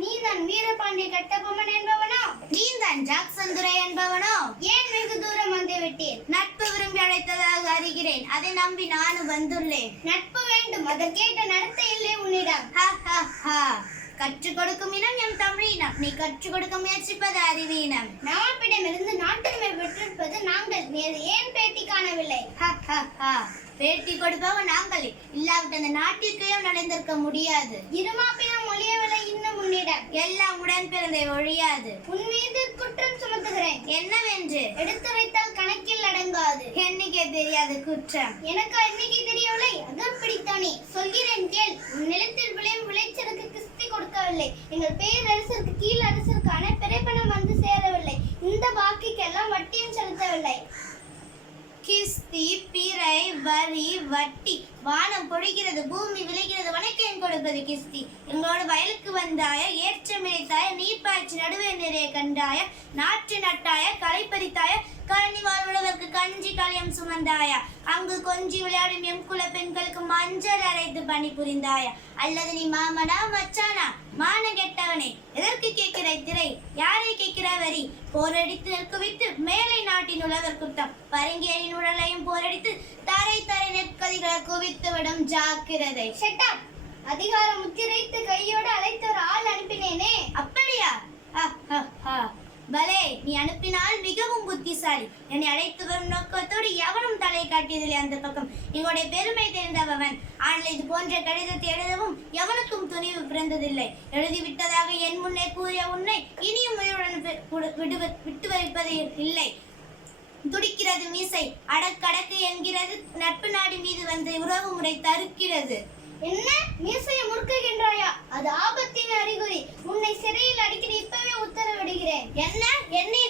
நீதான் வீரபாண்டிய கட்டபொம்மன் என்பவனோ? நீதான் ஜாக்சன் துரை என்பவனோ? ஏன் வெகு தூரம் வந்து விட்டீர்? நட்பு விரும்பி அழைத்ததாக அறிகிறேன். அதை நம்பி நானும் வந்துள்ளேன். நட்பு வேண்டும், அதற்கேற்ற நடத்தை இல்லை உன்னிடம். கற்றுக் கொடுக்கும் இனம் எம் தமிழினம். நீ கற்றுக் கொடுக்க முயற்சிப்பது அறிவீனம். நம்மிடமிருந்து நாட்டுரிமை பெற்றிருப்பது நாங்கள். நீ அதை ஏன் பேட்டி காணவில்லை? பேட்டி கொடுப்பவன் நாங்களே. இல்லாவிட்டு அந்த நாட்டிற்கே நடந்திருக்க முடியாது. இருமாப்பினம் ஒழியவில்லை இன்னும் உன்னிடம். எல்லாம் உடன் பிறந்தே ஒழியாது. உன் மீது குற்றம் சுமத்துகிறேன். என்னவென்று? எடுத்துரைத்தால் கணக்கில் அடங்காது. என்னைக்கே தெரியாது குற்றம். எனக்கு இன்னைக்கு தெரியவில்லை, அதான் பிடித்தானே. சொல்கிறேன் கேள். உன் நிலத்தில் விளையும் விளைச்சலுக்கு கிஸ்தி கொடுக்கவில்லை. எங்கள் பேரரசருக்கு கீழ் அரசருக்கான பிறைப்பணம் வந்து சேரவில்லை. இந்த பாக்கிக்கெல்லாம் வட்டியும் செலுத்தவில்லை. கிஸ்தி, பிறை, வரி, வட்டி. வானம் பொழிகிறது, பூமி விளைகிறது, வணக்கம் கொடுப்பது கிஸ்தி. எங்களோட வயலுக்கு வந்தாய, ஏற்றமிழைத்தாய, நீர் பாய்ச்சி நடுவே நிறைய கண்டாய, நாற்று நட்டாய, களை பறித்தாய, கழனி வாழ்வுள்ளவருக்கு கஞ்சி கலியம் சுமந்தாயா. அங்கு கொஞ்சி விளையாடும் எம் குல பெண்களுக்கு மஞ்சள் அரைத்து பணி புரிந்தாயா. அல்லது நீ மாமனா மச்சானா? மான கெட்டவனே, எதற்கு கேட்கிறாய் திரை? யாரை கேட்கிறா வரி? போரடித்து நெற்குவித்து மேலை நாட்டின் உழவர் குற்றம். பரங்கியரின் உடலையும் போரடித்து தரை தரை நெற்கதிகளை குவித்து விடும் ஜாக்கிரதை. ஷட்டப்! அதிகாரம் முத்திரைத்து கையோடு அழைத்து ஒரு ஆள் அனுப்பினேனே. அப்படியா? பலே, நீ அனுப்பினால் மிகவும் புத்திசாலி. என்னை அழைத்து வரும் நோக்கத்தோடு எவனும் தலை காட்டியதில்லை அந்த பக்கம். எங்களுடைய பெருமை தெரிந்தவன். ஆனால் இது போன்ற கடிதத்தை எழுதவும் எவனுக்கும் துணிவு பிறந்ததில்லை. எழுதிவிட்டதாக என் முன்னே கூறிய உன்னை இனியும் உயிருடன் விட்டு வைப்பது இல்லை. துடிக்கிறது மீசை, அடக்கடக்கு என்கிறது. நட்பு நாடு மீது வந்த உறவு முறை தருக்கிறது. என்ன மீசையை முறுக்குகின்றாயா? அது ஆபத்தின் அறிகுறி. உன்னை சிறையில் அடிக்கிற இப்பவே உத்தரவிடுகிறேன். என்ன? என்னை